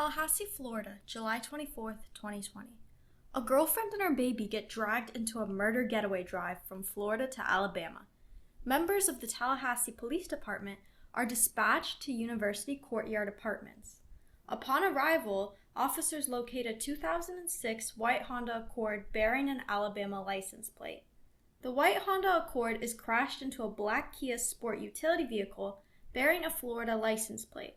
Tallahassee, Florida, July 24th, 2020. A girlfriend and her baby get dragged into a murder getaway drive from Florida to Alabama. Members of the Tallahassee Police Department are dispatched to University Courtyard Apartments. Upon arrival, officers locate a 2006 white Honda Accord bearing an Alabama license plate. The white Honda Accord is crashed into a black Kia Sport utility vehicle bearing a Florida license plate.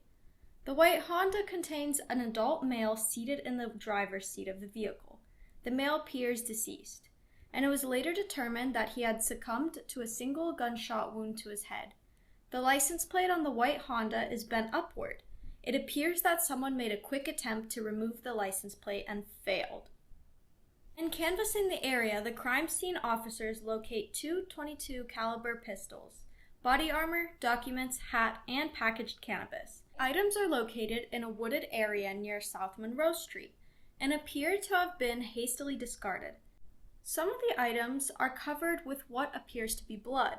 The white Honda contains an adult male seated in the driver's seat of the vehicle. The male appears deceased, and it was later determined that he had succumbed to a single gunshot wound to his head. The license plate on the white Honda is bent upward. It appears that someone made a quick attempt to remove the license plate and failed. In canvassing the area, the crime scene officers locate two .22 caliber pistols, body armor, documents, hat, and packaged cannabis. Items are located in a wooded area near South Monroe Street and appear to have been hastily discarded. Some of the items are covered with what appears to be blood.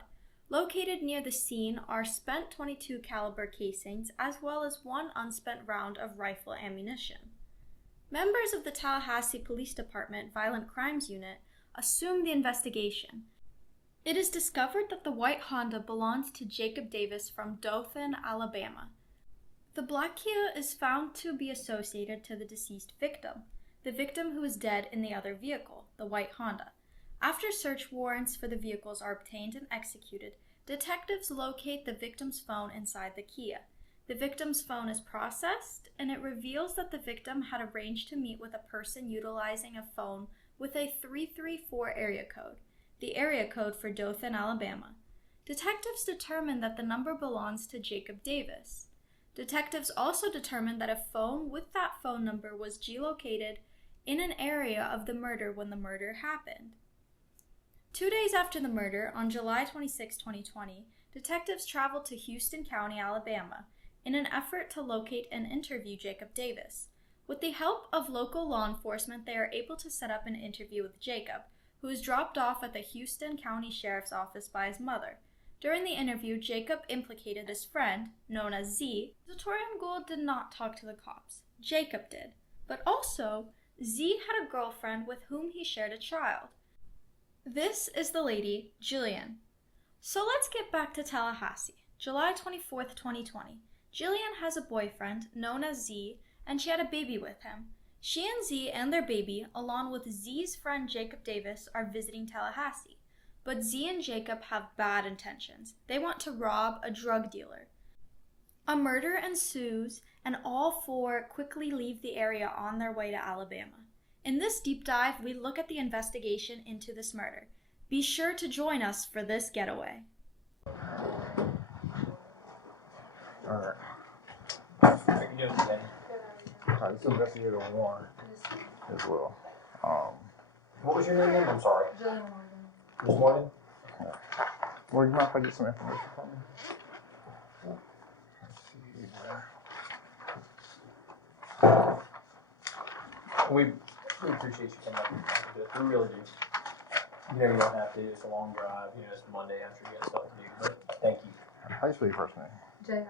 Located near the scene are spent .22 caliber casings as well as one unspent round of rifle ammunition. Members of the Tallahassee Police Department Violent Crimes Unit assume the investigation. It is discovered that the white Honda belongs to Jacob Davis from Dothan, Alabama. The black Kia is found to be associated to the deceased victim, the victim who is dead in the other vehicle, the white Honda. After search warrants for the vehicles are obtained and executed, detectives locate the victim's phone inside the Kia. The victim's phone is processed, and it reveals that the victim had arranged to meet with a person utilizing a phone with a 334 area code, the area code for Dothan, Alabama. Detectives determined that the number belongs to Jacob Davis. Detectives also determined that a phone with that phone number was geolocated in an area of the murder when the murder happened. 2 days after the murder, on July 26, 2020, detectives traveled to Houston County, Alabama, in an effort to locate and interview Jacob Davis. With the help of local law enforcement, they are able to set up an interview with Jacob, who is dropped off at the Houston County Sheriff's Office by his mother. During the interview, Jacob implicated his friend, known as Z. Zatoriyan Gould did not talk to the cops. Jacob did. But also, Z had a girlfriend with whom he shared a child. This is the lady, Jillian. So let's get back to Tallahassee. July 24th, 2020. Jillian has a boyfriend, known as Z, and she had a baby with him. She and Z and their baby, along with Z's friend Jacob Davis, are visiting Tallahassee. But Z and Jacob have bad intentions. They want to rob a drug dealer. A murder ensues, and all four quickly leave the area on their way to Alabama. In this deep dive, we look at the investigation into this murder. Be sure to join us for this getaway. Alright. How you doing today? Alright, this is investigator one as well. What was your name again? I'm sorry. Jillian. This morning? Yeah. Well, you mind if I get some information from you? Let's see here. We appreciate you coming up and talking to us. We really do. You know you don't have to. It's a long drive. You know, it's Monday after you got stuff to do. But thank you. How do you spell your first name? Jillian.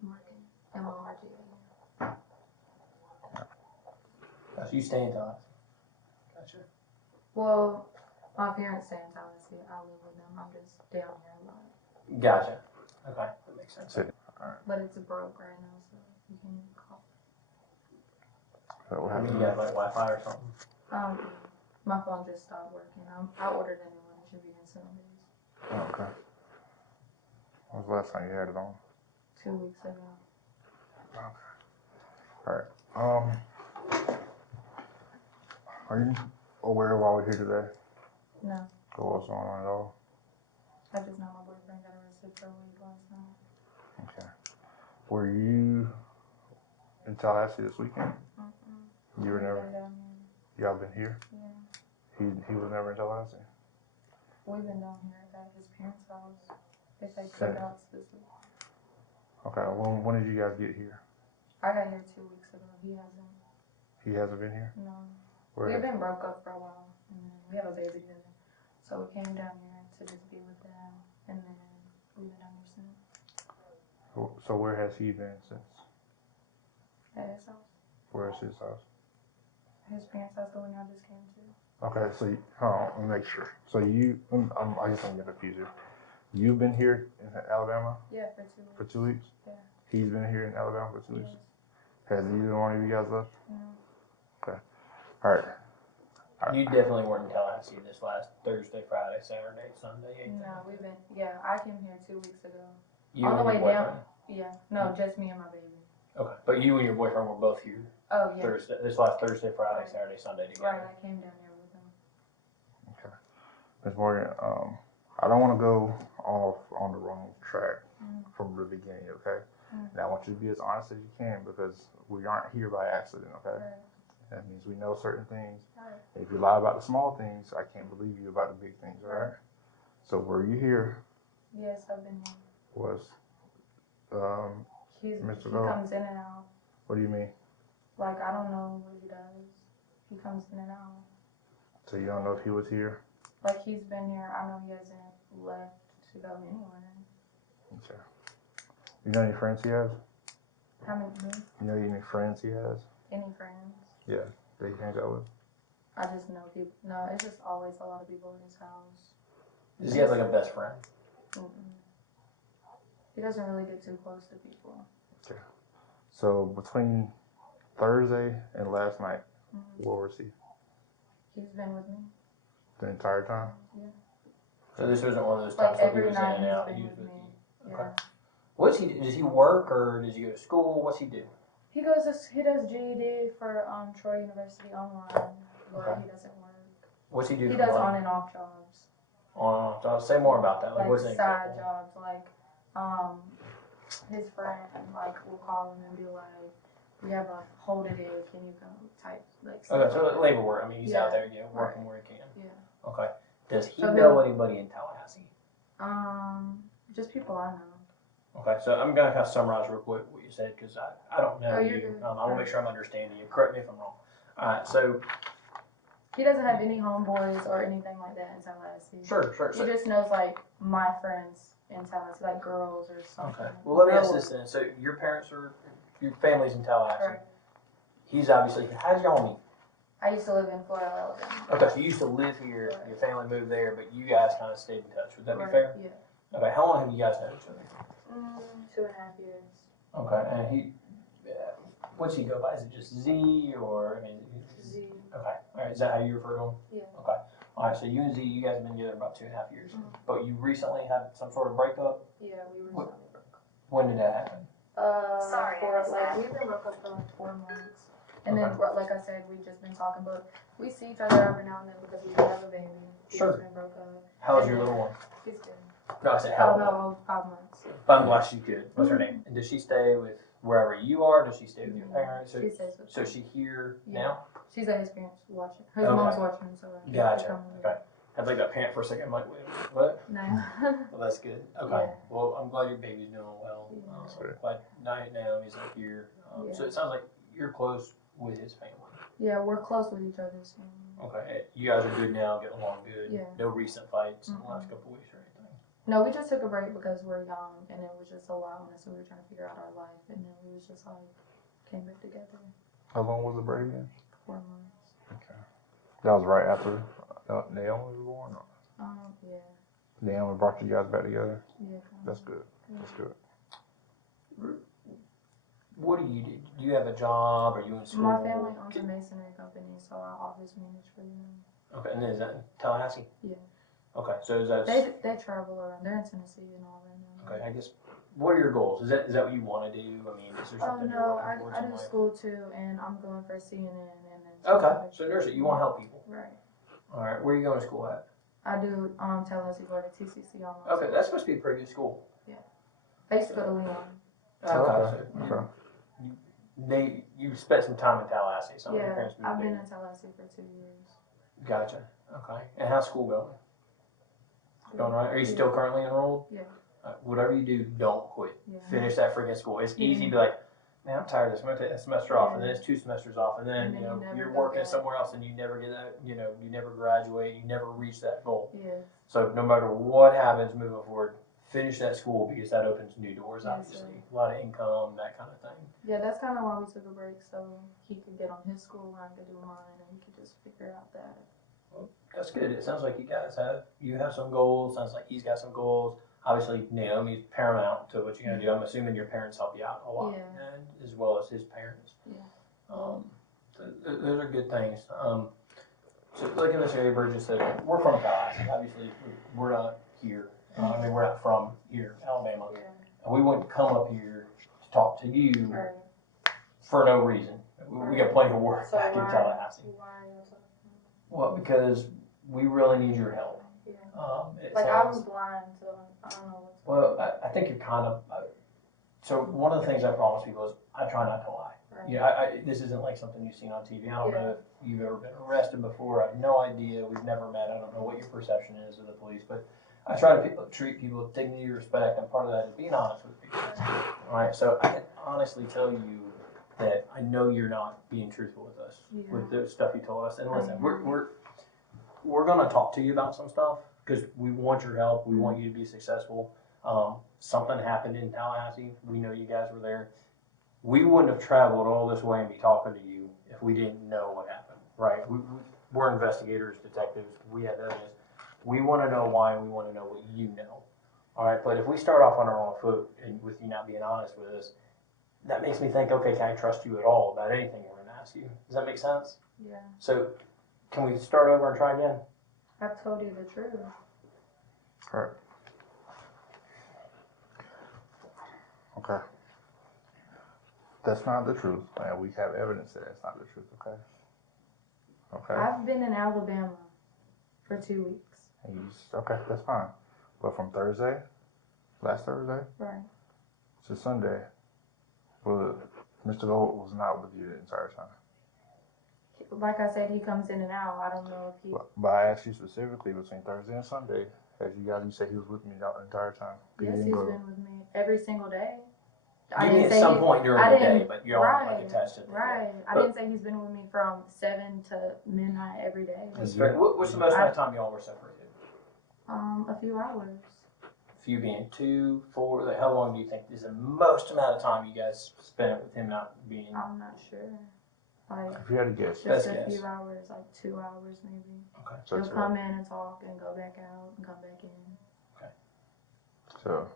Morgan. Morgan. Gotcha. You stay in Tallahassee. Gotcha. Well, my parents stay in Tallahassee. I live with them. I'm just down here a lot. Gotcha. Okay, that makes sense. Alright. But it's broke right now, so you can call. So what happened? You got like Wi-Fi or something? My phone just stopped working. I ordered a new one. It should be in 7 days. Oh, okay. When was the last time you had it on? 2 weeks ago. Okay. Alright. Are you aware of why we're here today? No. What's going on at all? I just know my boyfriend got arrested for weed last night. Okay. Were you in Tallahassee this weekend? Mm-mm. You were never? Down Y'all been here? here. Yeah. He was never in Tallahassee? We've been down here at his parents' house. They take cookouts this week. Okay. When did you guys get here? I got here 2 weeks ago. He hasn't. He hasn't been here? No. Where? We've been broke up for a while, and then we have a baby together. So we came down here to just be with them, and then we've been down here since. So where has he been since? At his house. Where's his house? His parents' house, the one y'all just came to. Okay, so hold on, let me make sure. So I guess I'm getting confused here. You've been here in Alabama Yeah, for 2 weeks. for 2 weeks? Yeah. He's been here in Alabama for 2 weeks? Yes. Has either one of you guys left? No. Okay. All right. You definitely weren't in Tallahassee this last Thursday, Friday, Saturday, Sunday, anything? No, we've been, I came here 2 weeks ago. You On and the your way boyfriend? down. Yeah. No, just me and my baby. Okay, but you and your boyfriend were both here Oh, yeah. this last Thursday, Friday, Right. Saturday, Sunday Right, together. I came down here with him. Okay. Ms. Morgan, I don't want to go off on the wrong track from the beginning, okay? And I want you to be as honest as you can because we aren't here by accident, okay? Right. That means we know certain things. Right. If you lie about the small things, I can't believe you about the big things, all right? So were you here? Yes, I've been here. Was He Mr. Gould? comes in and out. What do you mean? Like, I don't know what he does. He comes in and out. So you don't know if he was here? Like, he's been here. I know he hasn't left to go anywhere. Okay. You know any friends he has? How many? You know any friends he has? Any friends? Yeah, that he hangs out with? I just know people. No, it's just always a lot of people in his house. Does he have like a best friend? Mm-mm. He doesn't really get too close to people. Okay. So between Thursday and last night, where was he? He's been with me. The entire time? Yeah. So this wasn't one of those Like times where he every was in night and he's out. been He was with with me. you. Yeah. Okay. What's he do? Does he work or does he go to school? What's he do? He does GED for Troy University online, but Okay. he doesn't work. What's he do? He for does money? on and off jobs. So say more about that. Like, Like what's an side example? jobs, like his friend will call him and be like, "We have a hole today. Can you come?" Type like. Okay, so like that. labor work. I mean, he's out Yeah. there, working where he can. Yeah. Okay. Does he So know anybody in Tallahassee? Just people I know. Okay, so I'm gonna kind of summarize real quick what you said because I don't know Oh, you. you're good. I want to make sure I'm understanding you. Correct me if I'm wrong. All right, so He doesn't have any homeboys or anything like that in Tallahassee. sure. He So, just knows like my friends in Tallahassee, like girls or something. okay. Well, let me ask this then. So your family's in Tallahassee. Right. He's obviously. How did y'all meet? I used to live in Florida, Alabama. Okay, so you used to live here. Right. Your family moved there, but you guys kind of stayed in touch. Would that be Right, fair? Yeah. Okay. How long have you guys known each other? 2.5 years. Okay, and he. What's he go by? Is it just Z or I mean? Z. Okay. All right. Is that how you refer to him? Yeah. Okay. All right. So you and Z, you guys have been together about 2.5 years, but you recently had some sort of breakup. Yeah, we were. What- When did that happen? Sorry, we've been broke up for like 4 months, and then like I said, we've just been talking, but we see each other every now and then because we do have a baby. We've Sure. just been broke up. How's your little one? He's good. No, I said how old? How old? 5 months. I'm glad she's good. What's her name? And does she stay with wherever you are? Does she stay with your parents? She stays with So them. she here Yeah. now? She's at his parents watching. His Okay. mom's watching, so. I Gotcha. come with Okay. I think that pant for a second. I'm like, wait, what? No. Well, that's good. Okay. Yeah. Well, I'm glad your baby's doing well. Yeah. Glad now he's like here. Yeah. So it sounds like you're close with his family. Yeah, we're close with each other's family. Okay. You guys are good now, getting along good. Yeah. No recent fights in the last couple weeks or anything. No, we just took a break because we're young, and it was just a lot on us, so we were trying to figure out our life, and then we was just like, came back together. How long was the break again? 4 months. Okay. That was right after Naomi was born? Or Yeah. Naomi brought you guys back together? Yeah. That's good. That's good. What do? Do you have a job? Are you in school? My family owns a masonry company, so I office manage for them. Okay, and then is that in Tallahassee? Yeah. Okay, so is that? They travel around. They're in Tennessee and all right now. Okay, I guess. What are your goals? Is that what you want to do? I mean, is there Oh something you're no, working towards I in do life? school too, and I'm going for CNN and then. Okay, so nursing, you want to help people. Right. All right, where are you going to school at? I do Tallahassee, Florida, TCC online. Okay, that's supposed to be a pretty good school. I used to go to Leon. Okay. Okay. You spent some time in Tallahassee, so your Yeah, parents moved I've been there. in Tallahassee for 2 years. Gotcha. Okay, and how's school going? Going right? Are you still currently enrolled? Yeah. Whatever you do, don't quit. Yeah. Finish that freaking school. It's easy to be like, man, I'm tired of this. I'm gonna take that semester off, and then it's 2 semesters off, and then And then you never you're go working back. somewhere else, and you never get that. You never graduate. You never reach that goal. Yeah. So no matter what happens moving forward, finish that school because that opens new doors, Yes, obviously. sir. A lot of income, that kind of thing. Yeah, that's kind of why we took a break, so he could get on his school and I could do mine, and we could just figure out that. Well, that's good. It sounds like you have some goals. Sounds like he's got some goals. Obviously, Naomi's paramount to what you're gonna do. I'm assuming your parents help you out a lot, Yeah. and as well as his parents. Yeah. Those are good things. So like Mr. Avery just said, we're from Tallahassee. Obviously, we're not here. I mean, we're not from here, Alabama, Yeah. and we wouldn't come up here to talk to you Right. for no reason. We got plenty of work So back in Tallahassee. why are you talking? Well, because we really need your help. Yeah. It Like sounds, I'm blind, so I don't know what's well, I think you're kind of. So one of the things I promise people is I try not to lie. right. Yeah, this isn't like something you've seen on TV. I don't know if you've ever been arrested before. I have no idea. We've never met. I don't know what your perception is of the police, but I try to treat people with dignity, respect, and part of that is being honest with people. All right, so I can honestly tell you that I know you're not being truthful with us with the stuff you told us. And listen, we're gonna talk to you about some stuff because we want your help. We want you to be successful. Something happened in Tallahassee. We know you guys were there. We wouldn't have traveled all this way and be talking to you if we didn't know what happened, right? We're investigators, detectives. We have evidence. We want to know why, and we want to know what you know. All right, but if we start off on our wrong foot and with you not being honest with us, that makes me think, okay, can I trust you at all about anything we're going to ask you? Does that make sense? Yeah. So can we start over and try again? I've told you the truth. Correct. Okay. That's not the truth, and we have evidence that that's not the truth, okay? Okay. I've been in Alabama for 2 weeks. Okay, that's fine. But from last Thursday, Right. to Sunday, well, Mr. Gould was not with you the entire time. Like I said, he comes in and out. I don't know if he. But I asked you specifically between Thursday and Sunday, you said he was with me the entire time. Yes, he's been with me every single day. You mean at some point during the day, but you don't like attached to it. Right. I didn't say he's been with me from 7 to midnight every day. That's fair. What's the most amount of time y'all were separated? A few hours. Few being 2, 4. Like how long do you think is the most amount of time you guys spent with him not being? I'm not sure. Like if you had to guess, just a few hours, like 2 hours maybe. Okay. So He'll come in and talk and go back out and come back in. So,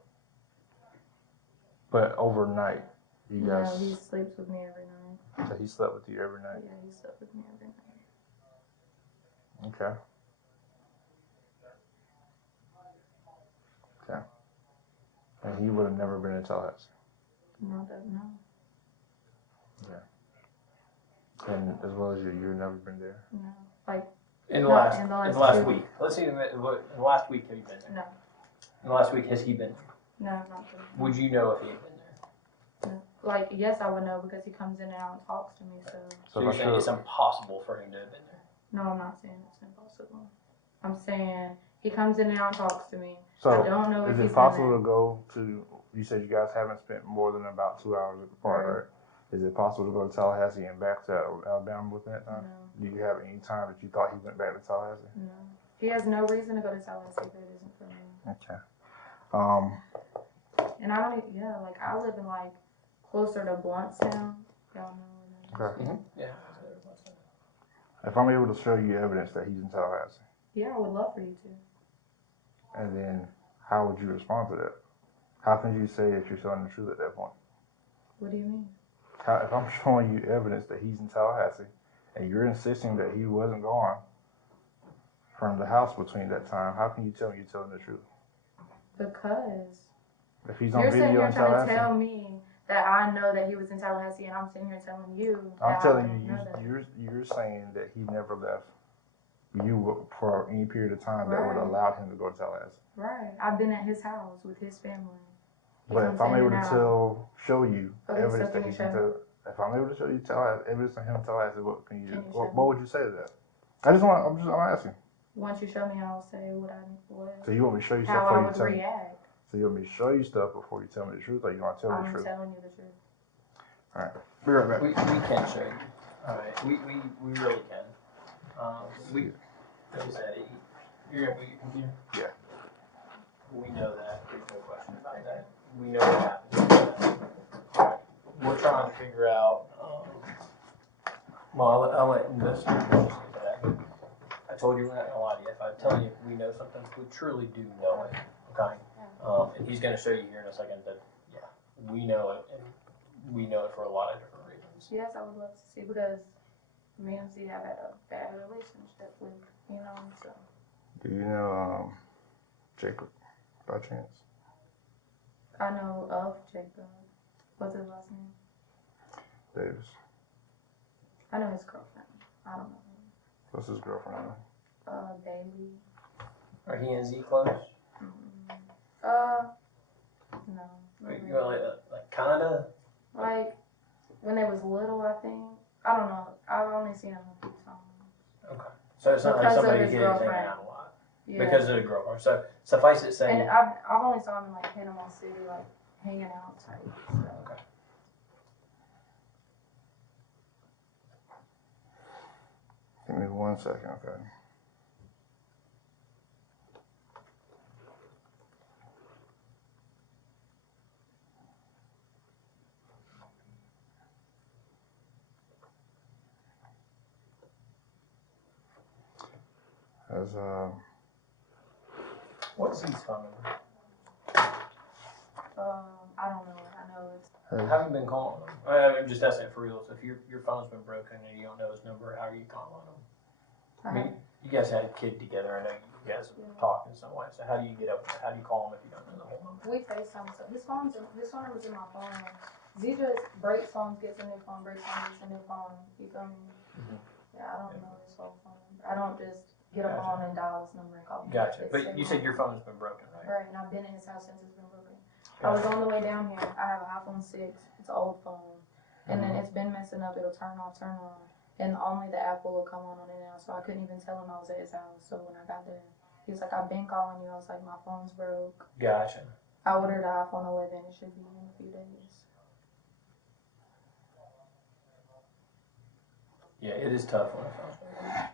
but overnight, you guys. No, he sleeps with me every night. So he slept with you every night. Yeah, he slept with me every night. Okay. Okay. And he would have never been in Tallahassee. No. And as well as you've never been there. No. Like In the No, last in the last last 2 week. Let's see. In the last week, have you been there? No. In the last week, has he been there? No, not there. Would you know if he had been there? No. Like yes, I would know because he comes in and out and talks to me. So you're saying it's impossible for him to have been there? No, I'm not saying it's impossible. I'm saying he comes in and out and talks to me. So I don't know if is he's it possible been to go to? You said you guys haven't spent more than about 2 hours apart, right? Is it possible to go to Tallahassee and back to Alabama within that time? No. Do you have any time that you thought he went back to Tallahassee? No. He has no reason to go to Tallahassee if it isn't for me. Okay. And I don't even, like I live in like closer to Bluntstown. Y'all know where that is. Okay. Yeah. If I'm able to show you evidence that he's in Tallahassee, Yeah, I would love for you to. and then how would you respond to that? How can you say that you're telling the truth at that point? What do you mean? If I'm showing you evidence that he's in Tallahassee, and you're insisting that he wasn't gone from the house between that time, how can you tell me you're telling the truth? Because If he's on you're sitting video here in trying to Tallahassee, tell me that I know that he was in Tallahassee, and I'm sitting here telling you. I'm that telling I don't you, know that. you're saying that he never left you for any period of time that would Right. allow him to go to Tallahassee. Right. I've been at his house with his family. He But comes if I'm in able and to out. show you Okay, evidence so that can he's you in show me? if I'm able to show you evidence of him in Tallahassee, what can you do? Can you show What would you say to that? I'm asking. Once you show me, I'll say what. So you want me to show you stuff How before I you would tell me? react. So you want me to show you stuff before you tell me the truth, or you want to tell me the I'm truth? telling you the truth. All right, be right back. We can show you. All right. We really can. Like I said, you're gonna put your computer. Yeah. We know that. There's no that we know what happened. We're trying to figure out, well, I'll let investigators get to that, but I told you we're not gonna lie to you. If I tell you we know something, we truly do know it, okay? And he's gonna show you here in a second that, yeah, we know it, and we know it for a lot of different reasons. Yes, I would love to see, because me and Z have had a bad relationship with, so. Do you know Jacob by chance? I know of Jacob. What's his last name? Davis. I know his girlfriend. I don't know him. What's his girlfriend name? Bailey. Are he and Z close? No. You know, like kinda? Like, when they was little, I think. I don't know. I've only seen him a few times. Okay. So it's not like Because of somebody his his hanging girlfriend. out a lot. Yeah. Because of the girlfriend. So suffice it saying. And I've only saw him in like Panama City, like hanging out type. So. Okay. Give me 1 second, okay? As What's his phone number? I don't know. I know it's. I haven't been calling him. I'm just asking for real. So if your phone's been broken and you don't know his number, how are you calling him? I mean, you guys had a kid together. I know you guys have talked in some way. So how do you get up? How do you call him if you don't know the whole number? We FaceTime. So his phone number's in my phone. Z just breaks phones, gets a new phone, breaks phones, gets a new phone. You feel me? Mhm. Yeah, I don't know his whole phone number. I don't just get a phone and dial his number and call him. Gotcha. It's But you said your phone's been broken, right? Right, and I've been in his house since it's been broken. I was on the way down here. I have an iPhone 6. It's an old phone. And then it's been messing up. It'll turn off, turn on. And only the Apple will come on it now. So I couldn't even tell him I was at his house. So when I got there, he was like, I've been calling you. I was like, my phone's broke. Gotcha. I ordered an iPhone 11. It should be in a few days. Yeah, it is tough when a phone's broken.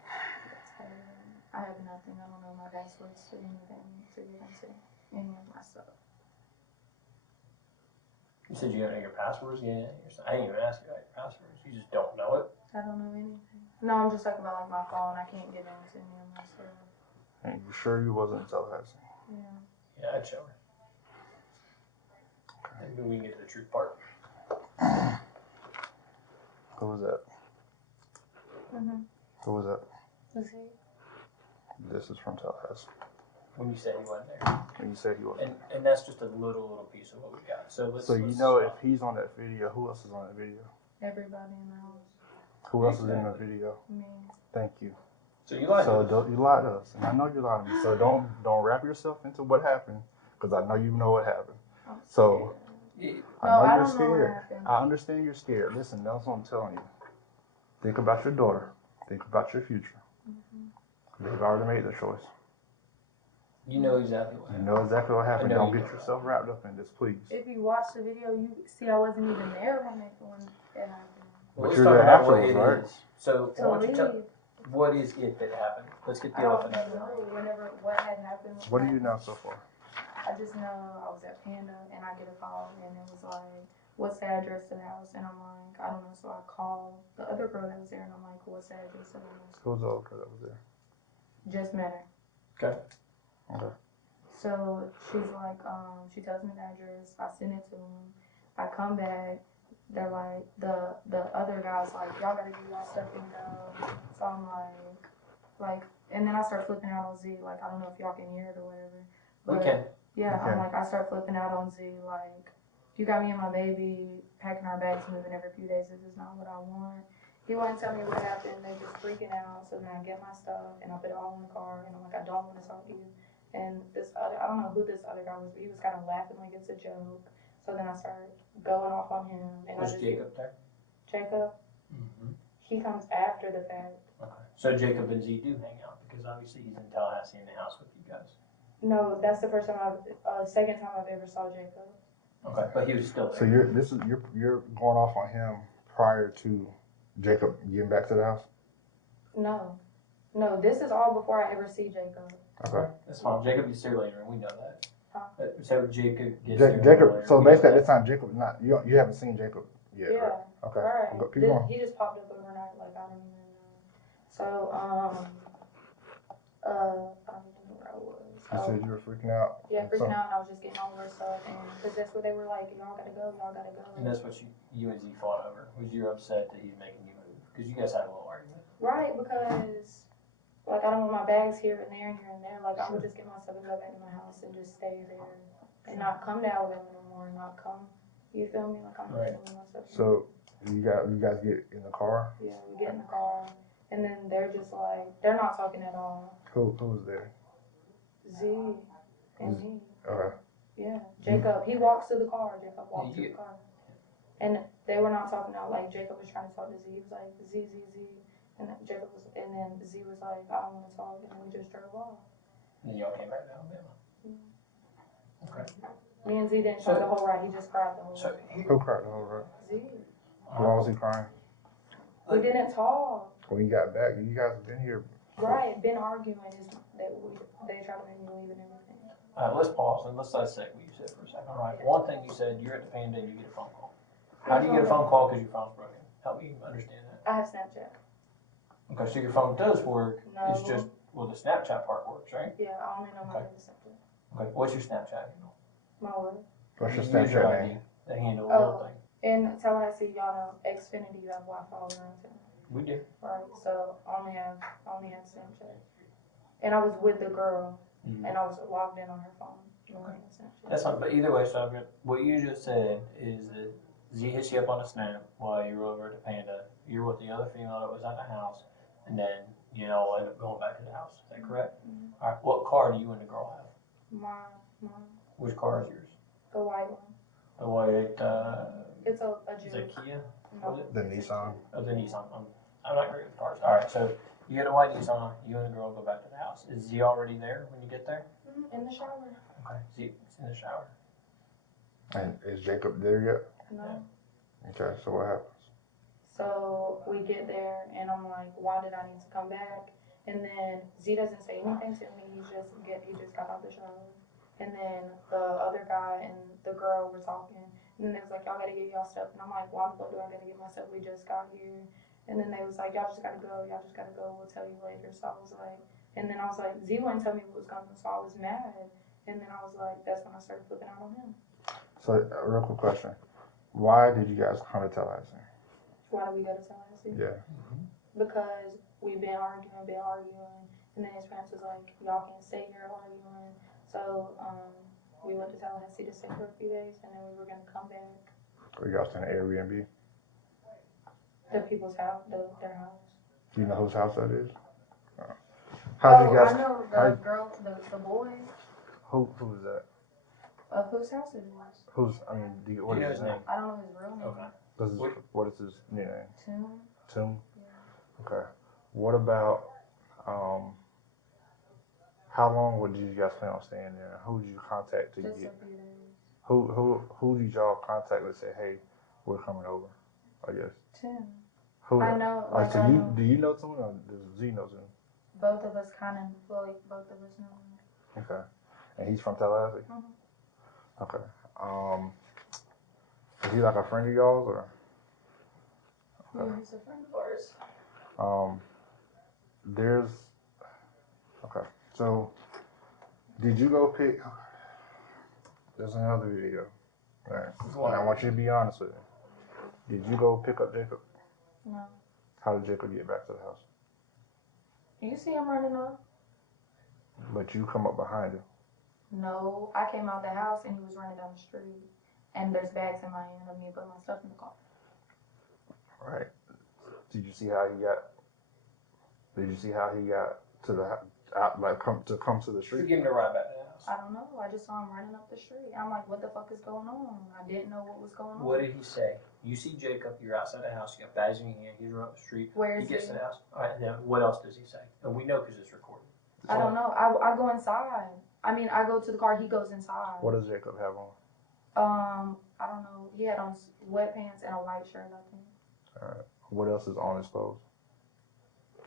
I have nothing. I don't know my passwords to anything to get into any of my stuff. You said you don't know your passwords? Yeah, I didn't even ask you about your passwords. You just don't know it? I don't know anything. No, I'm just talking about like my phone. I can't get into any of my stuff. and you sure you wasn't in Tallahassee? Yeah. Yeah, I'd show her. Maybe we can get to the truth part. Who was that? Who was that? Who's he? This is from Tallahassee. When you said he wasn't there. When you said he wasn't. And that's just a little piece of what we got. So let's. So you know if he's on that video, who else is on that video? Everybody in the house. Who else is in the video? Me. Thank you. So you lied to us. You lied to us, and I know you lied to me. So don't wrap yourself into what happened, because I know you know what happened. So I know you're scared. I understand you're scared. Listen, that's what I'm telling you. Think about your daughter. Think about your future. They've already made their choice. You know exactly what happened. You know exactly what happened. I know Don't you get know yourself wrapped up in this, please. If you watch the video, you see I wasn't even there when it happened. Well, But let's you're talk there about what afterwards, it right? is. So To why don't you tell leave. what is it that happened? Let's get the I don't elephant out of the room. know what had happened. What do you know so far? I just know I was at Panda and I get a call and it was like, what's the address to the house? And I'm like, I don't know. So I call the other girl that was there and I'm like, what's the address to the house? Who was the old girl that was there? Just met her. Okay. Okay. So she's like, she tells me the address. I send it to them. I come back. They're like, the other guy's like, y'all gotta get y'all stuff and go. So I'm like, and then I start flipping out on Z. Like, I don't know if y'all can hear it or whatever. But We can. yeah, Okay. I'm like, I start flipping out on Z. Like, you got me and my baby packing our bags, moving every few days. This is not what I want. He wouldn't tell me what happened. They just freaking out. So then I get my stuff and I put it all in the car. And I'm like, I don't want to talk to you. And this other, I don't know who this other guy was, but he was kind of laughing like it's a joke. So then I started going off on him. And Was Jacob there? Jacob, Mm-hmm. he comes after the fact. Okay. So Jacob and Z do hang out because obviously he's in Tallahassee in the house with you guys. No, that's the first time second time I've ever saw Jacob. Okay. But he was still there. So you're going off on him prior to Jacob getting back to the house? No, this is all before I ever see Jacob. Okay. That's fine. Jacob is there later, and we know that. So Jacob gets there. Jacob. So basically, at this time, Jacob not you haven't seen Jacob yet. Yeah. Right? Okay. Right. Keep going. He just popped up overnight, like I don't even know. So I don't even know where I was. You said you were freaking out. Yeah, freaking out, and I was just getting all of her stuff, and because that's what they were like, y'all gotta go. And that's what you and Z fought over. Was you upset that he's making you move? Because you guys had a little argument. Right, because like I don't want my bags here and there. Like I would just get mystuff and go back to my house and just stay there and not come to Alabama no more, and not come. You feel me? Like I'm not doing my stuff. So you guys get in the car. Yeah, we get in the car, and then they're just like they're not talking at all. Who was there? Z and me. Okay. Yeah, Jacob. He walks to the car. Jacob walks to the car, and they were not talking out. Like Jacob was trying to talk to Z. He was like Z, and then Z was like, I don't want to talk, and then we just drove off. And then y'all came back to Alabama. Okay. Me and Z didn't cry the whole ride. He just cried the whole ride. Who cried the whole ride? Z. Why was he crying? We didn't talk. When you got back, you guys have been here. Right, been arguing is that they tried to make me leave and everything. All right, let's pause and let's dissect what you said for a second. All right, one thing you said, you're at the Panda and you get a phone call. How do you get a phone call because your phone's broken? Help me understand that. I have Snapchat. Okay, so your phone does work. No. It's just, well, the Snapchat part works, right? Yeah, I only know my Snapchat. Okay, what's your Snapchat handle? My what? What's your Use Snapchat name? The handle, the little thing. In Tallahassee, y'all know Xfinity, you have Wi-Fi all around town. We do. Right, so I only have Snapchat. And I was with the girl, and I was logged in on her phone. Okay. That's fine, but either way, so what you just said is that Z hits you up on a snap while you were over at the Panda. You're with the other female that was at the house, and then, end up going back to the house. Is that correct? Mm-hmm. All right, what car do you and the girl have? Mine. Which car is yours? The white one. The white, it's a is it Kia? No, Was it? The Nissan. Oh, the Nissan. I'm not great with cars. All right, so you get a white Nissan, you and the girl go back to the house. Is Z already there when you get there? In the shower. Okay, Z is in the shower. And is Jacob there yet? No. Okay, so what happens? So we get there, and I'm like, why did I need to come back? And then Z doesn't say anything to me. He just got out the shower. And then the other guy and the girl were talking. And then they was like, y'all gotta get y'all stuff. And I'm like, why the fuck do I gotta get my stuff? We just got here. And then they was like, y'all just gotta go. We'll tell you later. So I was like, and then I was like, Z wouldn't tell me what was coming. So I was mad. And then I was like, that's when I started flipping out on him. So, real quick question. Why did you guys come to Tallahassee? Why did we go to Tallahassee? Yeah. Because we've been arguing. And then his parents was like, y'all can't stay here arguing. So we went to Tallahassee to stay for a few days, and then we were going to come back. Are y'all staying at Airbnb? The people's house, their house. Do you know whose house that is? How did you guys? I know the girl, the boy. Who is that? Whose house it is? What is his name? I don't know his real name. Okay. What is his new name? Tim. Yeah. Okay. What about how long did you guys plan on staying there? Who did you contact to Just get? a few days. Who did y'all contact to say, hey, we're coming over? I guess. Tim. Who? I know. So do you know someone or does Z know someone? Both of us kind of, both of us know him. Okay. And he's from Tallahassee? Mm-hmm. Okay. Is he like a friend of y'all's or? Okay. Yeah, he's a friend of ours. Okay. So, did you go pick? There's another video. All right. And I want you to be honest with me. Did you go pick up Jacob? No. How did Jacob get back to the house? You see him running up? But you come up behind him. No, I came out the house and he was running down the street. And there's bags in my hand of me putting my stuff in the car. Right. Did you see how he got to the come to the street? You give him a ride back to the house. I don't know. I just saw him running up the street. I'm like, what the fuck is going on? I didn't know what was going on. What did he say? You see Jacob, you're outside the house, you got bags in your hand, he's running up the street. Where is he? Gets he? to the house. All right, now what else does he say? And we know because it's recorded. I don't know. I go inside. I mean, I go to the car, he goes inside. What does Jacob have on? I don't know. He had on wet pants and a white shirt, I think. All right. What else is on his clothes?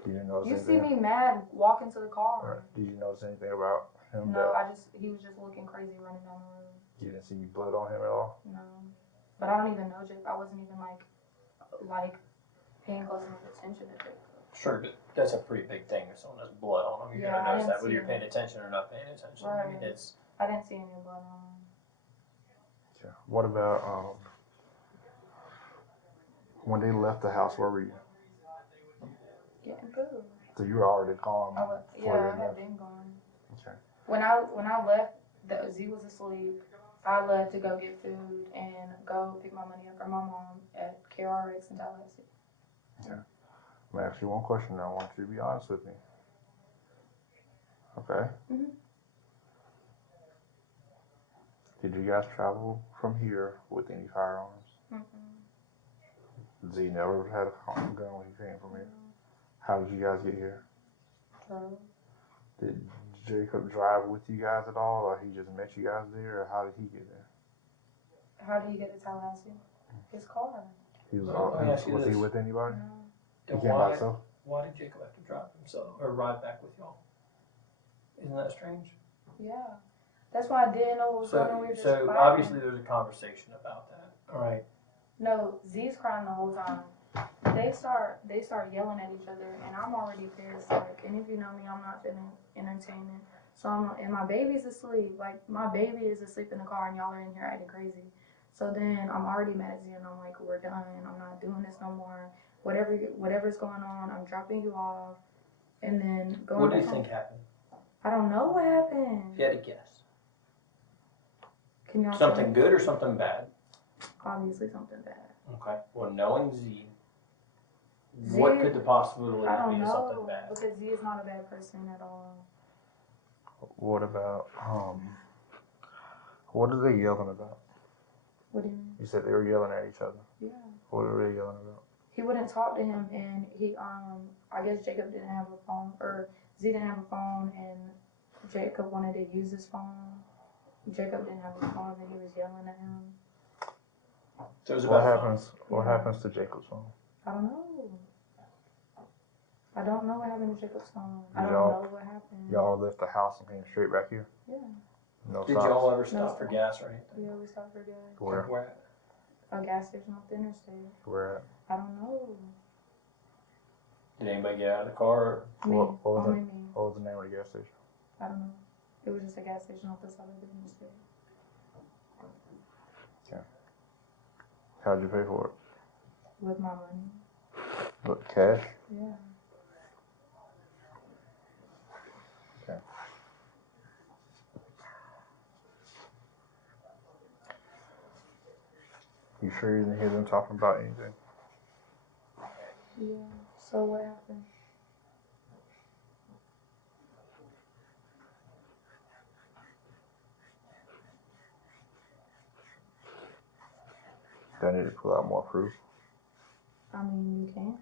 You didn't notice You anything? see me mad walking to the car. Right. Did you notice anything about him? No, he was just looking crazy running down the road. You didn't see blood on him at all? No. But I don't even know Jake. I wasn't even like paying close enough attention to Jake. Sure, but that's a pretty big thing if someone has blood on them. You're Yeah, gonna notice I that didn't whether see you're paying attention or not paying attention. Right. I mean, it's I didn't see any blood on him. Yeah. What about when they left the house? Where were you? Getting food. So you were already gone. Yeah, I had been gone. Okay. When I left, Z was asleep. I left to go get food and go pick my money up from my mom at KRX in Tallahassee. Okay. I'm gonna ask you one question now. I want you to be honest with me. Okay. Mhm. Did you guys travel from here with any firearms? Mm-mm. Z never had a gun when he came from here. How did you guys get here? True. Did Jacob drive with you guys at all, or he just met you guys there, or how did he get there? How did he get to Tallahassee? His car. He was. Let me ask you Was he this. with anybody? No. He then came by himself. why did Jacob have to drive himself or ride back with y'all? Isn't that strange? Yeah. That's why I didn't know what was going on. We were just So fighting. obviously there's a conversation about that. All right. No, Z's crying the whole time. They start yelling at each other, and I'm already pissed. Like, and if you know me, I'm not feeling entertainment. So and my baby's asleep. Like, my baby is asleep in the car, and y'all are in here acting crazy. So then I'm already mad at Z, and I'm like, we're done. I'm not doing this no more. Whatever's going on, I'm dropping you off, and then going. What do you think happened? I don't know what happened. If you had to guess. Can y'all Something tell? good or something bad? Obviously something bad. Okay. Well, knowing Z, what could the possibility I don't be of know, something bad? because Z is not a bad person at all. What about what are they yelling about? What do you mean? You said they were yelling at each other. Yeah. What are they yelling about? He wouldn't talk to him, and he I guess Jacob didn't have a phone, or Z didn't have a phone, and Jacob wanted to use his phone. Jacob didn't have a phone, and he was yelling at him. So it was What about happens? What Yeah. happens to Jacob's phone? I don't know. I don't know what happened to Jacob's phone. I don't Y'all- know what happened. Y'all left the house and came straight back here. Yeah. No Did stops? y'all ever No stop for stop. gas or anything? Yeah, we stopped for gas. Where? Where? A gas station off the interstate. Where at? I don't know. Did anybody get out of the car? Or? Me. What was Only it? me. What was the name of the gas station? I don't know. It was just a gas station off the side of the interstate. How'd you pay for it? With my money. What, cash? Yeah. You sure you didn't hear them talking about anything? Yeah. So what happened? Do I need to pull out more proof? I mean, you can.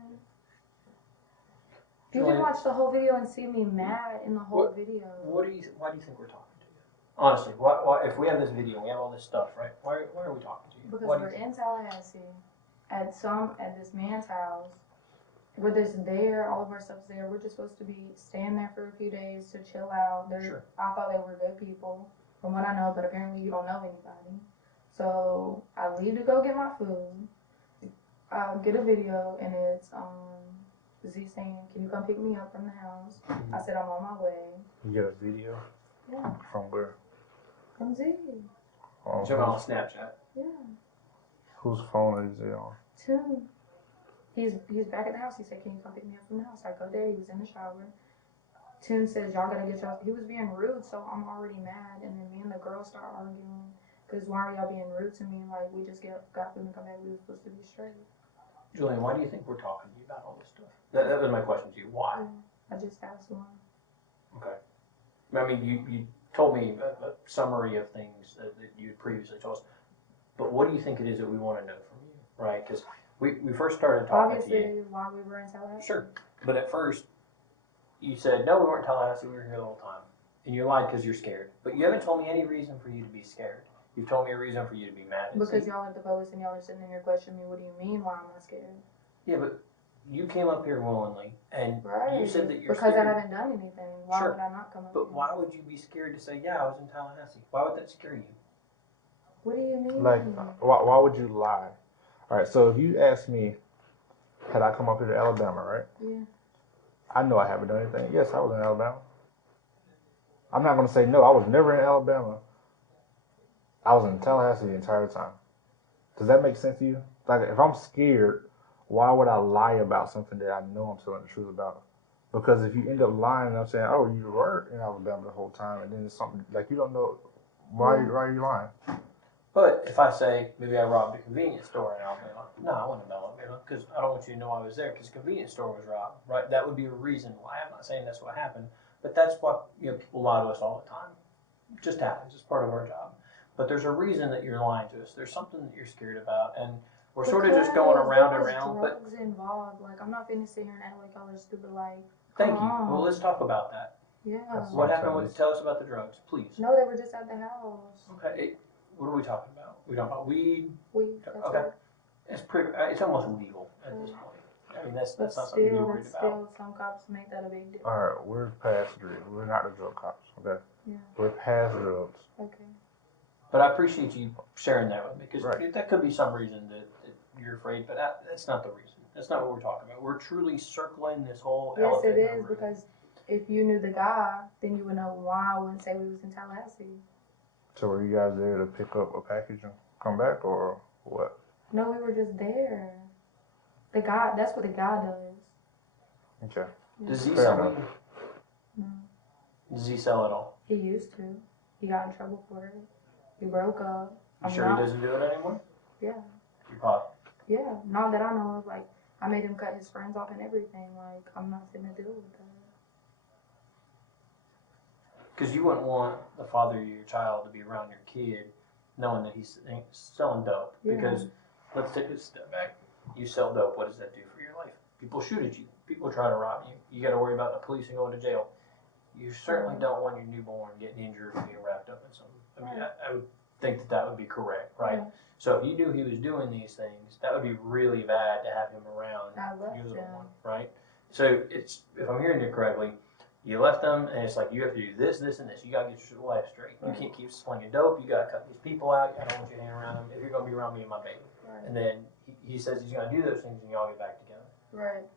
You Jillian, can watch the whole video and see me mad in the whole What- video. Why do you think we're talking to you? Honestly, why, if we have this video, we have all this stuff, right? Why are we talking to you? Because Why do we're you think? in Tallahassee at this man's house. We're just there, all of our stuff's there. We're just supposed to be staying there for a few days to chill out. Sure. I thought they were good people, from what I know, but apparently you don't know anybody. So I leave to go get my food. I get a video, and it's Z saying, "Can you come pick me up from the house?" I said, "I'm on my way." You get a video? Yeah. From where? From Z. On Jim on Snapchat. Yeah. whose phone is it on? Tim. He's back at the house. He said, "Can you come pick me up from the house?" I go there. He was in the shower. Tim says, "Y'all gotta get y'all." He was being rude, so I'm already mad. And then me and the girl start arguing. Cause why are y'all being rude to me? Like, we just got food and come back. We were supposed to be straight. Jillian, why do you think we're talking to you about all this stuff? That was my question to you. Why? I just asked one. Okay. I mean, you told me a summary of things that you had previously told us, but what do you think it is that we want to know from you, right? Because we first started talking to you. Obviously, why we were in Tallahassee. Sure. But at first, you said, no, we weren't in Tallahassee, we were here the whole time. And you lied because you're scared. But you haven't told me any reason for you to be scared. You've told me a reason for you to be mad. Because y'all are the police and y'all are sitting here questioning me. What do you mean? Why am I scared? Yeah, but You came up here willingly, and Right. you said that you're because scared. I haven't done anything. Why Sure. would I not come up But here? why would you be scared to say, yeah, I was in Tallahassee? Why would that scare you? What do you mean? Like, why would you lie? All right, so if you ask me, had I come up here to Alabama, right? Yeah. I know I haven't done anything. Yes, I was in Alabama. I'm not going to say no, I was never in Alabama. I was in Tallahassee the entire time. Does that make sense to you? Like, if I'm scared, why would I lie about something that I know I'm telling the truth about? Because if you end up lying and I'm saying, oh, you were in Alabama the whole time, and then it's something, like, you don't know, why are you lying? But if I say, maybe I robbed a convenience store in Alabama. No, I wasn't in Alabama, because I don't want you to know I was there, because the convenience store was robbed, right? That would be a reason why. I'm not saying that's what happened, but that's what, people lie to us all the time. It just happens. It's part of our job. But there's a reason that you're lying to us. There's something that you're scared about, and we're sort of just going around and around. But drugs involved. Like, I'm not finna sit here and act like y'all are stupid. Like, thank come you. on. Well, let's talk about that. Yeah. What happened? Tell us about the drugs, please. No, they were just at the house. Okay. What are we talking about? We talking about weed? That's Okay. it. It's pretty. It's almost legal at this point. I mean, that's But not something to be worried about. still, some cops make that a big deal. All right, we're past drugs. We're not the drug cops, okay? Yeah. We're past drugs. Okay. But I appreciate you sharing that with me, because Right. that could be some reason that you're afraid, but that's not the reason. That's not what we're talking about. We're truly circling this whole Yes, elephant it in the is, room. because if you knew the guy, then you would know why I wouldn't say we was in Tallahassee. So were you guys there to pick up a package and come back, or what? No, we were just there. The guy, that's what the guy does. Okay. Does he Fair sell enough. weed? No. Does he sell it all? He used to. He got in trouble for it. He broke up. You sure he doesn't do it anymore? Yeah. Your pop? Yeah. Not that I know of. Like, I made him cut his friends off and everything. Like, I'm not finna deal with that. Because you wouldn't want the father of your child to be around your kid knowing that he's selling dope. Yeah. Because let's take a step back. You sell dope, what does that do for your life? People shoot at you. People try to rob you. You got to worry about the police and going to jail. You certainly don't want your newborn getting injured or being wrapped up in something. I mean, I would think that would be correct, right? Yeah. So if you knew he was doing these things, that would be really bad to have him around I left your little him. one, right? So it's, if I'm hearing you correctly, you left them, and it's like you have to do this, this, and this. You got to get your life straight. Right. You can't keep slinging dope. You got to cut these people out. I don't want you hanging around them if you're going to be around me and my baby. Right. And then he says he's going to do those things, and y'all get back together. Right.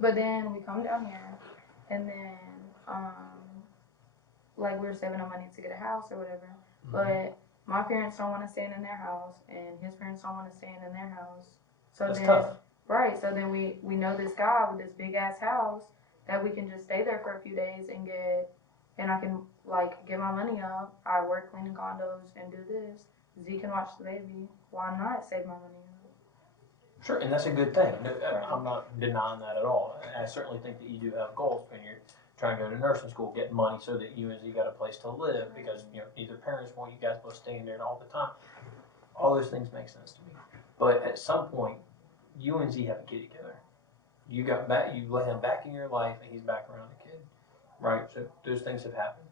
But then we come down here, and then, like, we were saving up money to get a house or whatever. But my parents don't want to stand in their house, and his parents don't want to stand in their house. So That's then, tough. right. So then we know this guy with this big ass house that we can just stay there for a few days and I can, like, get my money up. I work cleaning condos and do this. Z can watch the baby. Why not save my money up? Sure, and that's a good thing. No, I'm not denying that at all. I certainly think that you do have goals when you're trying to go to nursing school, get money so that you and Z got a place to live, because neither parents want you guys both staying there all the time. All those things make sense to me. But at some point, you and Z have a kid together. You got back. You let him back in your life, and he's back around the kid, right? So those things have happened,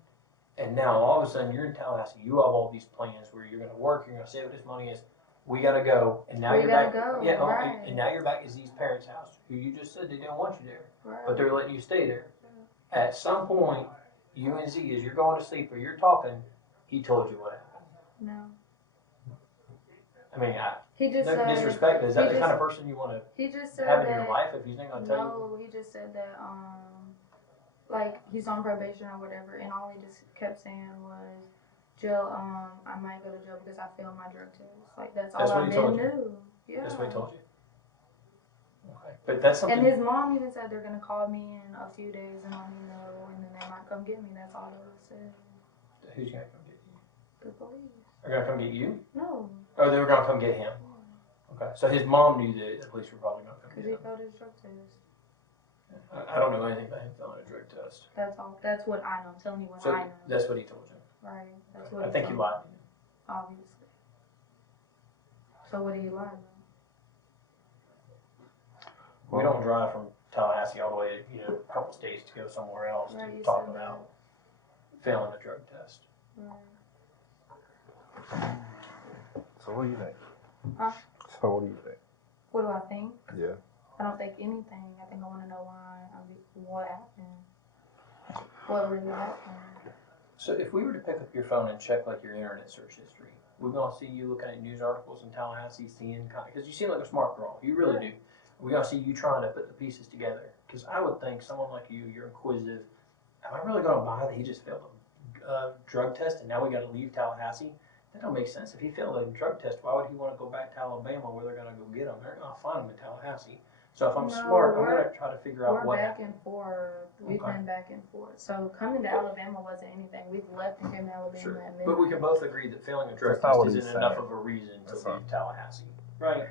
and now all of a sudden you're in Tallahassee. You have all these plans where you're going to work. You're going to save what this money is. We got to go, and now you're back. Right. And now you're back at Z's parents' house, who you just said they didn't want you there, Right. but they're letting you stay there. At some point, you and Z, as you're going to sleep or you're talking, he told you what happened. No. I mean, He just no said, disrespect. Is that he the kind just- of person you want to He just said have in that. your life if he's not going to tell you? No, he just said that, like, he's on probation or whatever, and all he just kept saying was, Jill, I might go to jail because I failed my drug test. Like, that's all That's what I've he told been you? knew. Yeah. That's what he told you. Okay, but that's something. And his mom even said they're gonna call me in a few days and let me know, and then they might come get me. That's all they said. Who's gonna come get you? The police. They're gonna come get you? No, Or they were gonna come get him? Okay, so his mom knew that the police were probably gonna come because get he him. failed his drug test. I don't know anything about him failing a drug test. That's all. That's what I know. I'm telling you what So I know. that's what he told you. Right. That's what I he think told you me, lied to him. obviously. So what do you lie about? We don't drive from Tallahassee all the way, a couple states to go somewhere else Right, to you talk said about failing a drug test. Right. So what do you think? Huh? So what do you think? What do I think? Yeah. I don't think anything. I think I want to know what happened. What really happened. So if we were to pick up your phone and check like your internet search history, we're gonna see you looking at news articles in Tallahassee, seeing because you seem like a smart girl, you really do. We're gonna see you trying to put the pieces together. Because I would think someone like you, you're inquisitive. Am I really gonna buy that he just failed a drug test and now we gotta leave Tallahassee? That don't make sense. If he failed a drug test, why would he want to go back to Alabama where they're gonna go get him? They're gonna find him in Tallahassee. So if I'm smart, I'm gonna try to figure out what happened. We're back and forth. We've been back and forth. So coming to Alabama wasn't anything. We've left and came to Alabama Sure. at midnight. But we can both agree that failing a drug That's not test what isn't he's enough saying. of a reason to That's leave Tallahassee. Right.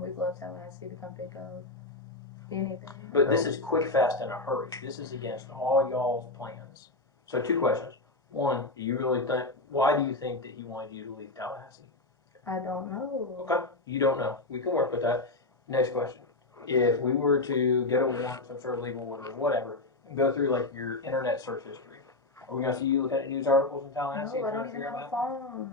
We've left Tallahassee to come pick up anything. But this is quick, fast, in a hurry. This is against all y'all's plans. So 2 questions. One, do you really think, why do you think that he wanted you to leave Tallahassee? I don't know. Okay, you don't know. We can work with that. Next question. If we were to get a warrant, some sort of legal order or whatever, and go through like your internet search history, are we gonna see you looking at news articles in Tallahassee? No, I don't even have a phone.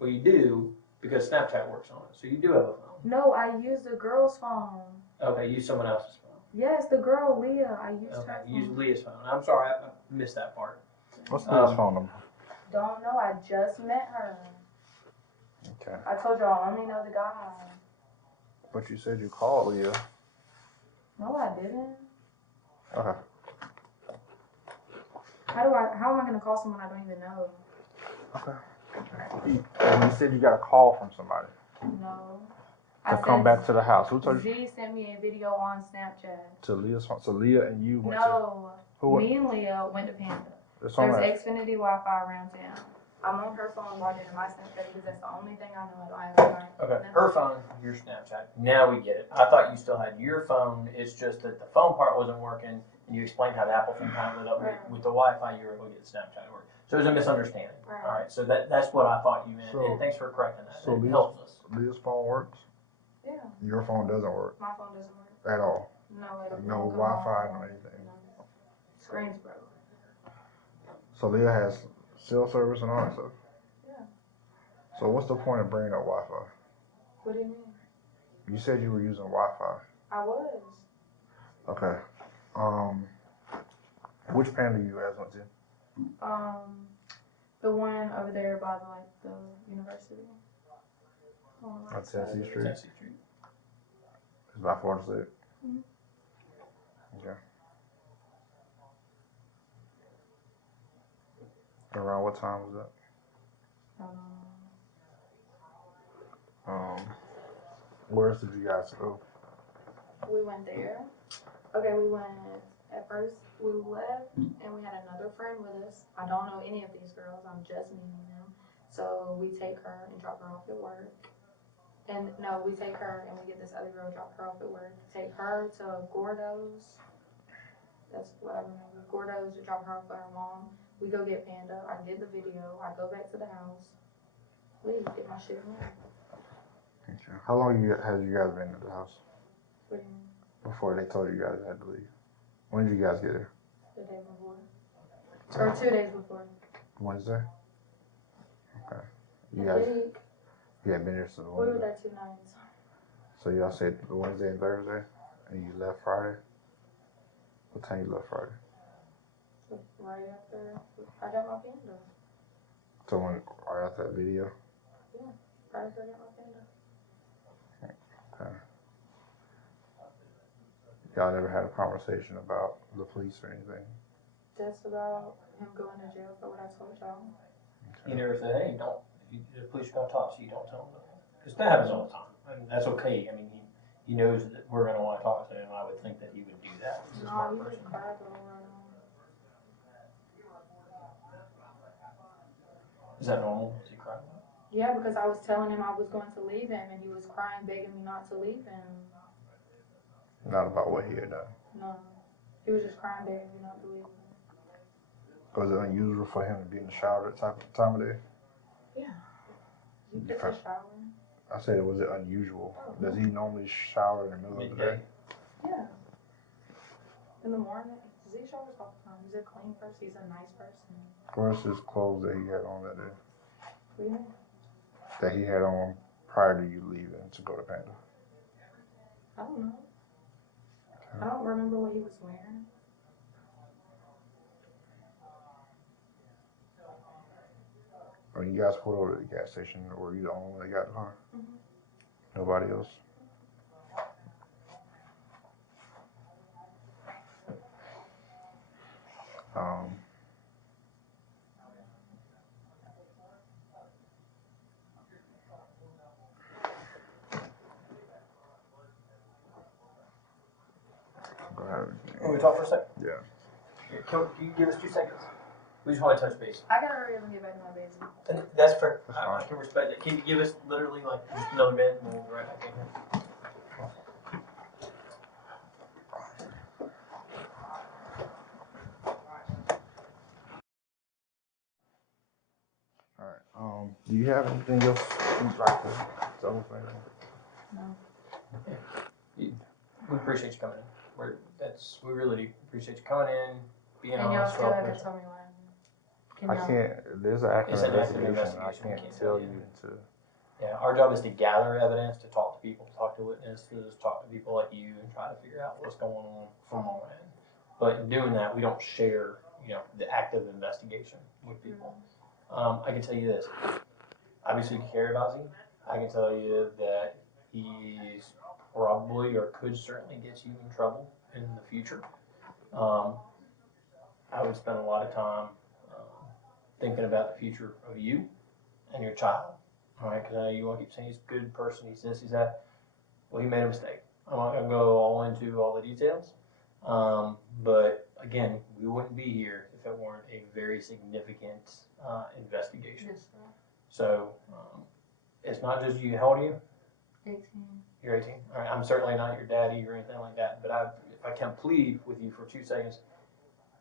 Well, you do, because Snapchat works on it. So you do have a phone. No, I used the girl's phone. Okay, use someone else's phone. Yes, the girl, Leah. I used her phone. Use Leah's phone. I'm sorry, I missed that part. What's Leah's phone number? Don't know. I just met her. Okay. I told you I only know the guy. But you said you called Leah. No, I didn't. Okay. How am I gonna call someone I don't even know? Okay. And you said you got a call from somebody No. to come back to the house. Who told you? Z sent me a video on Snapchat. To Leah's phone. So Leah and you went No. to who? Me and Leah went to Panda. There's There's Xfinity Wi-Fi around town. I'm on her phone logged into my Snapchat because that's the only thing I know. I don't have Okay, her phone, your Snapchat. Now we get it. I thought you still had your phone. It's just that the phone part wasn't working, and you explained how the Apple thing kind of lit up with the Wi-Fi. You were able to get the Snapchat to work. So it was a misunderstanding. Right. All right, so that's what I thought you meant, So- and thanks for correcting that. so It helps us. Leah's phone works. Yeah. Your phone doesn't work My phone doesn't work. at all. No, it No won't come Wi-Fi, on. no anything. No. Screen's broke. So Leah has cell service and all that stuff. Yeah. So what's the point of bringing up Wi-Fi? What do you mean? You said you were using Wi-Fi. I was. Okay. Which Panda you guys went to? The one over there by the university. On Tennessee Street. Tennessee Street. It's by Florida State. Mhm. Okay. Around what time was that? Where else did you guys go? We went there. Okay, we went, at first we left and we had another friend with us. I don't know any of these girls, I'm just meeting them. So we take her and drop her off at work. And no, we take her and we get this other girl, drop her off at work. Take her to Gordo's. That's what I remember. Gordo's to drop her off with her mom. We go get Panda. I get the video. I go back to the house. Leave, get my shit in there. Okay. How long has you guys been at the house? What do you mean? Before they told you guys had to leave? When did you guys get there? The day before. Or 2 days before. Wednesday? Okay. You I guys think had been here since we were Wednesday? there 2 nights. So y'all said Wednesday and Thursday? And you left Friday? What time you left Friday? Right after I got my Panda. So when right after that video? Right after I got my Panda. Okay. Y'all never had a conversation about the police or anything? That's about him going to jail for what I told y'all. You never said, hey, don't, the police are gonna talk to you, don't tell them. Because that happens all the time, and that's okay. I mean, he knows that we're gonna wanna talk to him. I would think that he would do that. He's a smart No, he person. just cried the whole ride on. Is that normal? Does he cry? Yeah, because I was telling him I was going to leave him and he was crying, begging me not to leave him. Not about what he had done. No. He was just crying, begging me not to leave him. Was it unusual for him to be in the shower at that time of day? Yeah. You get to shower. I said, was it unusual? Does he normally shower in the middle of the day? Yeah. In the morning. Z showers all the time. He's a clean person. He's a nice person. Where's his clothes that he had on that day? What do you mean? That he had on prior to you leaving to go to Panda? I don't know. I don't remember what he was wearing. When you guys pulled over at the gas station, were you the only one that got the car? Nobody else? Go ahead. Can we talk for a second? Yeah. Can you give us 2 seconds? We just want to touch base. I gotta hurry up and get back to my baby. And that's fair. That's I fine. can respect that. Can you give us literally like just another minute and we'll be right back in here? All right. Do you have anything else you'd like to tell us, man? No. We appreciate you coming in. We really do appreciate you coming in, being And y'all honest. still haven't told me what happened. I Can y'all? can't. There's an active It's an active investigation. I investigation. We can't can't tell tell you you. to. Yeah, our job is to gather evidence, to talk to people, to talk to witnesses, talk to people like you, and try to figure out what's going on from our end. But in doing that, we don't share, the active investigation with people. I can tell you this. Obviously, you care about Z. I can tell you that he's probably or could certainly get you in trouble in the future. I would spend a lot of time thinking about the future of you and your child. All right, because you want to keep saying he's a good person, he's this, he's that. Well, he made a mistake. I'm not going to go all into all the details. But again, we wouldn't be here if it weren't a very significant investigation. Yes, sir. So it's not just you. How old are you? 18. You're 18. All right. I'm certainly not your daddy or anything like that. But if I can plead with you for 2 seconds,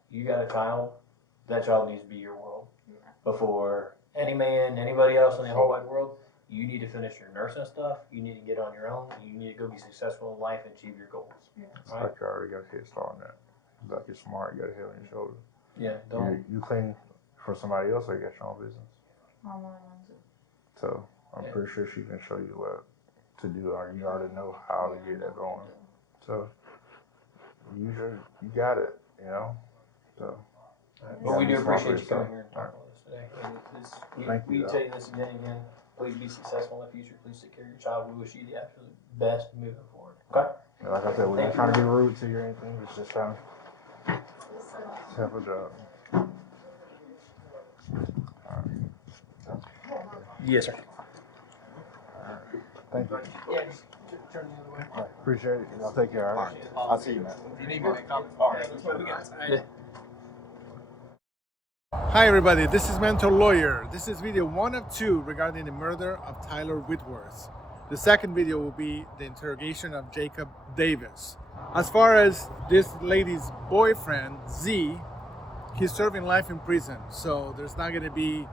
you got a child. That child needs to be your world. Yeah. Before any man, anybody else in the whole wide world, you need to finish your nursing stuff. You need to get on your own. You need to go be successful in life and achieve your goals. Yeah. It's Right? like you already got a head start on that. It's like you're smart. You got a head on your shoulder. Yeah. Don't. You clean for somebody else, or you got your own business. My mom runs it. So I'm Yeah. pretty sure she can show you what to do, or you already know how to get that going. So you got it, So But we do be smart for appreciate you coming yourself. here and talking with us today. And Thank we you, tell you this again and again. Please be successful in the future. Please take care of your child. We wish you the absolute best moving forward. Okay? And like I said, we're not trying to be rude to you or anything. It's just trying to help a job. Yes, sir. Thank you. Yeah, just turn the other way. All right, appreciate it. Y'all take care. All right. I'll see you, man. If you need me to make comments, all right, that's what we got. Yeah. Hi everybody, this is Mentor Lawyer. This is video 1 of 2 regarding the murder of Tyler Whitworth. The second video will be the interrogation of Jacob Davis. As far as this lady's boyfriend, Z, he's serving life in prison, so there's not going to be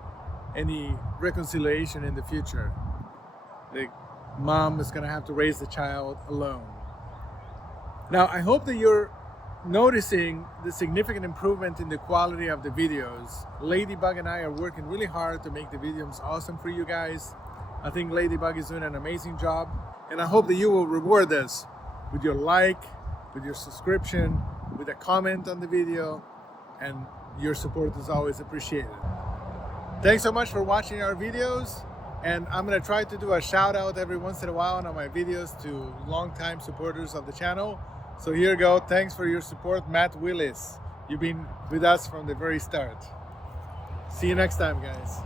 any reconciliation in the future. The mom is going to have to raise the child alone. Now, I hope that you're noticing the significant improvement in the quality of the videos. Ladybug and I are working really hard to make the videos awesome for you guys. I think Ladybug is doing an amazing job, and I hope that you will reward us with your like, with your subscription, with a comment on the video, and your support is always appreciated. Thanks so much for watching our videos, and I'm gonna try to do a shout out every once in a while on my videos to longtime supporters of the channel. So here you go. Thanks for your support, Matt Willis. You've been with us from the very start. See you next time, guys.